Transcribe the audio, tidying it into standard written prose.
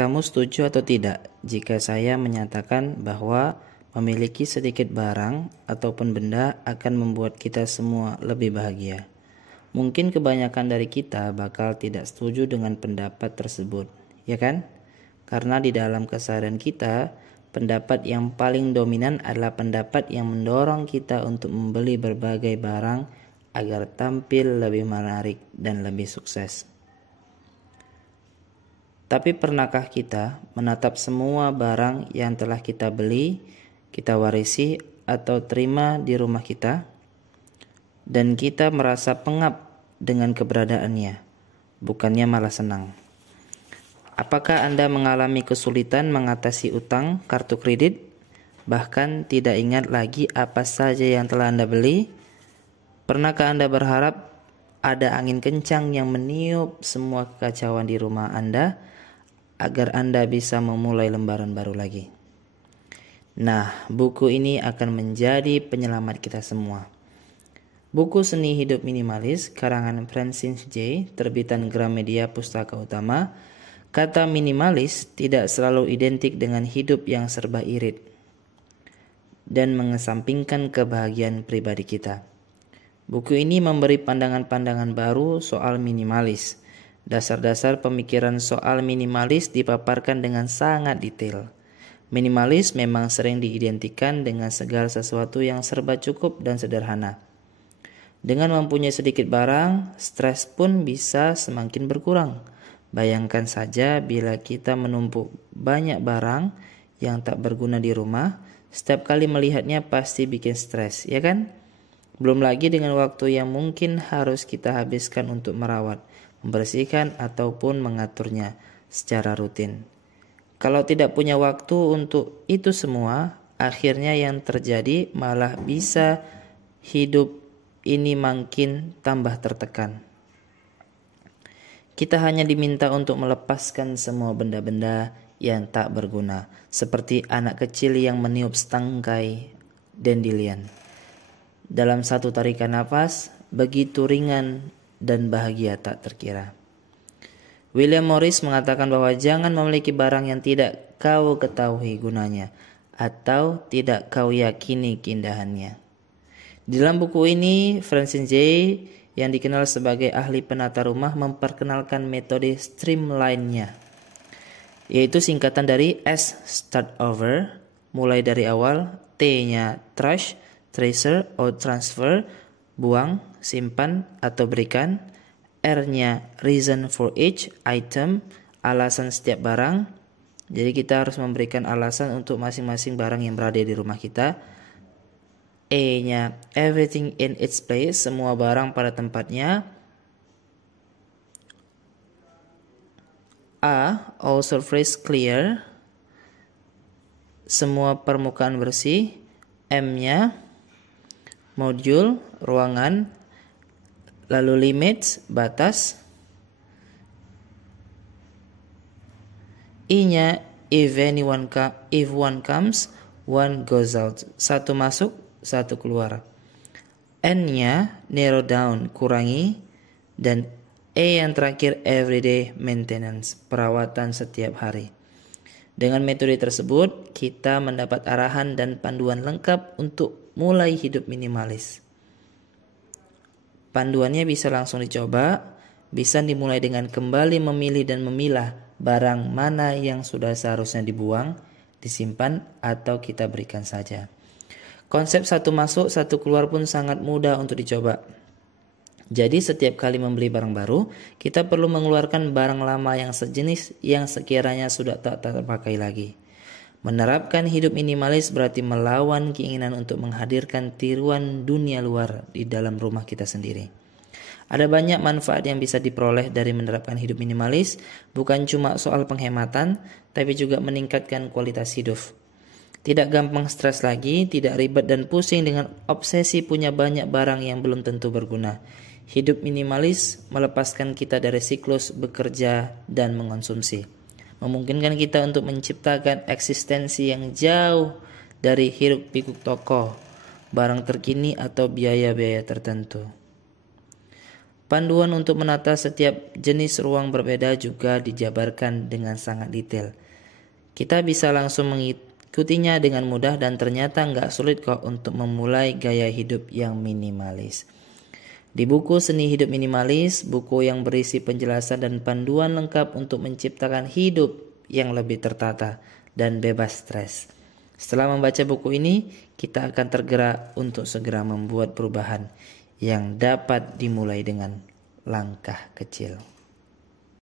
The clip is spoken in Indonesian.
kamu setuju atau tidak jika saya menyatakan bahwa memiliki sedikit barang ataupun benda akan membuat kita semua lebih bahagia? Mungkin kebanyakan dari kita bakal tidak setuju dengan pendapat tersebut, ya kan? Karena di dalam keseharian kita, pendapat yang paling dominan adalah pendapat yang mendorong kita untuk membeli berbagai barang agar tampil lebih menarik dan lebih sukses. Tapi pernahkah kita menatap semua barang yang telah kita beli, kita warisi, atau terima di rumah kita, dan kita merasa pengap dengan keberadaannya, bukannya malah senang? Apakah Anda mengalami kesulitan mengatasi utang kartu kredit, bahkan tidak ingat lagi apa saja yang telah Anda beli? Pernahkah Anda berharap ada angin kencang yang meniup semua kekacauan di rumah Anda agar Anda bisa memulai lembaran baru lagi? Nah, buku ini akan menjadi penyelamat kita semua. Buku Seni Hidup Minimalis karangan Francis J. terbitan Gramedia Pustaka Utama. Kata minimalis tidak selalu identik dengan hidup yang serba irit dan mengesampingkan kebahagiaan pribadi kita. Buku ini memberi pandangan-pandangan baru soal minimalis. Dasar-dasar pemikiran soal minimalis dipaparkan dengan sangat detail. Minimalis memang sering diidentikan dengan segala sesuatu yang serba cukup dan sederhana. Dengan mempunyai sedikit barang, stres pun bisa semakin berkurang. Bayangkan saja bila kita menumpuk banyak barang yang tak berguna di rumah, setiap kali melihatnya pasti bikin stres, ya kan? Belum lagi dengan waktu yang mungkin harus kita habiskan untuk merawat, membersihkan ataupun mengaturnya secara rutin. Kalau tidak punya waktu untuk itu semua, akhirnya yang terjadi malah bisa hidup ini makin tambah tertekan. Kita hanya diminta untuk melepaskan semua benda-benda yang tak berguna, seperti anak kecil yang meniup setangkai dandelion. Dalam satu tarikan nafas, begitu ringan dan bahagia tak terkira. William Morris mengatakan bahwa jangan memiliki barang yang tidak kau ketahui gunanya atau tidak kau yakini keindahannya. Di dalam buku ini, Francis J. yang dikenal sebagai ahli penata rumah memperkenalkan metode streamline-nya, yaitu singkatan dari S, start over, mulai dari awal, T-nya trash, treasure atau transfer, buang, simpan atau berikan, R-nya reason for each item, alasan setiap barang. Jadi kita harus memberikan alasan untuk masing-masing barang yang berada di rumah kita. E-nya everything in its place, semua barang pada tempatnya. A, all surface clear, semua permukaan bersih. M-nya module, ruangan. Lalu limits, batas. I-nya if one comes, one goes out. Satu masuk, satu keluar. N-nya narrow down, kurangi. Dan E yang terakhir everyday maintenance, perawatan setiap hari. Dengan metode tersebut, kita mendapat arahan dan panduan lengkap untuk mulai hidup minimalis. Panduannya bisa langsung dicoba, bisa dimulai dengan kembali memilih dan memilah barang mana yang sudah seharusnya dibuang, disimpan, atau kita berikan saja. Konsep satu masuk, satu keluar pun sangat mudah untuk dicoba. Jadi setiap kali membeli barang baru, kita perlu mengeluarkan barang lama yang sejenis yang sekiranya sudah tak terpakai lagi. Menerapkan hidup minimalis berarti melawan keinginan untuk menghadirkan tiruan dunia luar di dalam rumah kita sendiri. Ada banyak manfaat yang bisa diperoleh dari menerapkan hidup minimalis, bukan cuma soal penghematan, tapi juga meningkatkan kualitas hidup. Tidak gampang stres lagi, tidak ribet dan pusing dengan obsesi punya banyak barang yang belum tentu berguna. Hidup minimalis melepaskan kita dari siklus bekerja dan mengonsumsi, memungkinkan kita untuk menciptakan eksistensi yang jauh dari hiruk-pikuk toko, barang terkini atau biaya-biaya tertentu. Panduan untuk menata setiap jenis ruang berbeda juga dijabarkan dengan sangat detail. Kita bisa langsung mengikutinya dengan mudah dan ternyata nggak sulit kok untuk memulai gaya hidup yang minimalis. Di buku Seni Hidup Minimalis, buku yang berisi penjelasan dan panduan lengkap untuk menciptakan hidup yang lebih tertata dan bebas stres. Setelah membaca buku ini, kita akan tergerak untuk segera membuat perubahan yang dapat dimulai dengan langkah kecil.